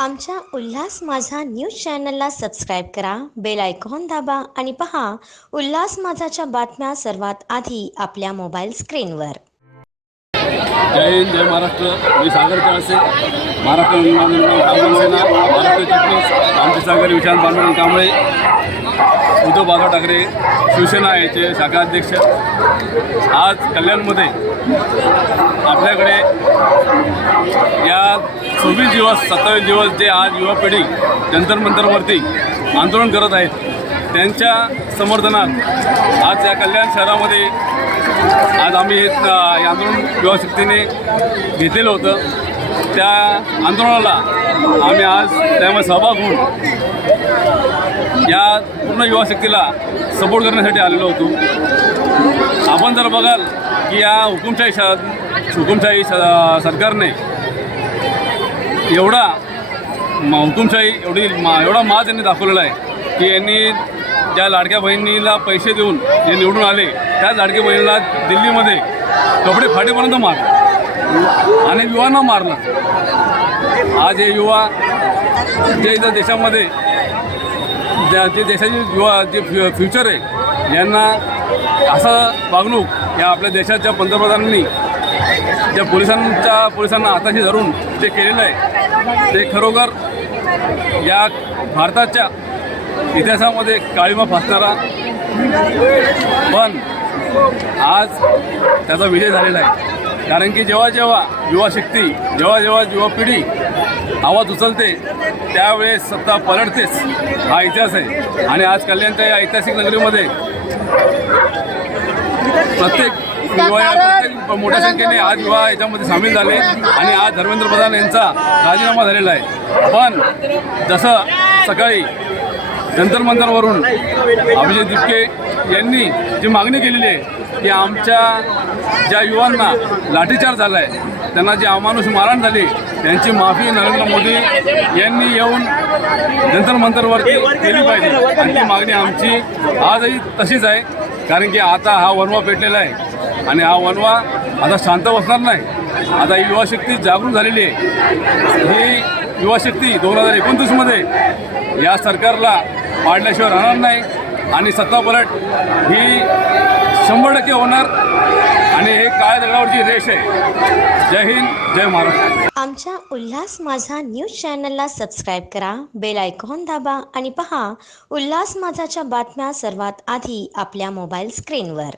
आमच्या उल्हास माझा न्यूज चॅनलला सबस्क्राईब करा, बेल आयकॉन दाबा आणि पहा उल्हास माझाच्या बातम्या सर्वात आधी आपल्या मोबाईल स्क्रीनवर। जय हिंद, जय महाराष्ट्र। मी सागर कळसे, महाराष्ट्र काँग्रेस सेना, महाराष्ट्र चिटणीस आमचे सागर विशांत पांडुरंग कांबळे, उद्धव बाळासाहेब ठाकरे शिवसेना याचे शाखा अध्यक्ष। आज कल्याणमध्ये आपल्याकडे या 26 दिवस 27 दिवस जे आज युवा पिढी जंतर मंतरवरती आंदोलन करत आहेत, त्यांच्या समर्थनात आज या कल्याण शहरामध्ये आज आम्ही हे आंदोलन युवा शक्तीने घेतलेलं होतं। त्या आंदोलनाला आम्ही आज त्यामध्ये सहभाग होऊन या पूर्ण युवा शक्तीला सपोर्ट करण्यासाठी आलेलो होतो। आपण जर बघाल की या हुकुमशाही सरकारने एवढा एवढा माज यांनी दाखवलेला आहे की यांनी ज्या लाडक्या बहिणीला पैसे देऊन जे निवडून आले त्या लाडक्या बहिणीला दिल्लीमध्ये कपडे फाटेपर्यंत मारलं आणि युवांना मारलं। आज हे युवा जे इथं देशामध्ये जे देशाची युवा जे फ्युचर आहे, यांना असं वागणूक या आपल्या देशाच्या पंतप्रधानांनी ज्या पोलिसांना हाताशी धरून जे केलेलं आहे ते खरोखर या भारताच्या इतिहासामध्ये काळिमा फासणारा, पण आज त्याचा विजय झालेला आहे। कारण की जेव्हा जेव्हा युवा शक्ती युवा पिढी आवाज उचलते त्यावेळेस सत्ता पलटतेच, हा इतिहास आहे। आणि आज कल्याणच्या या ऐतिहासिक नगरीमध्ये प्रत्येक मोठ्या संख्येने आज युवा याच्यामध्ये सामील झाले आणि आज धर्मेंद्र प्रधान यांचा राजीनामा झालेला आहे। पण जसं सकाळी जंतर मंतरवरून अभिजित दिपके यांनी जी मागणी केलेली आहे की आमच्या ज्या युवांना लाठीचार्ज झाला आहे, त्यांना जी अमानुष मारहाण झाली, त्यांची माफी नरेंद्र मोदी यांनी येऊन जंतर मंतरवरती केली पाहिजे। आणि ती मागणी आमची आजही तशीच आहे, कारण की आता हा वनवा पेटलेला आहे आणि हा वनवा आता शांत बसणार नाही। आता ही युवाशक्ती जागरूक झालेली आहे। ही युवाशक्ती 2029मध्ये या सरकारला पाडल्याशिवाय राहणार नाही आणि सत्तापलट ही 100% होणार आणि हे काळ्या दगडावरची रेष आहे। जय हिंद, जय महाराष्ट्र। आमच्या उल्हास माझा न्यूज चॅनलला सबस्क्राईब करा, बेल आयकॉन दाबा आणि पहा उल्हास माझाच्या बातम्या सर्वात आधी आपल्या मोबाईल स्क्रीनवर।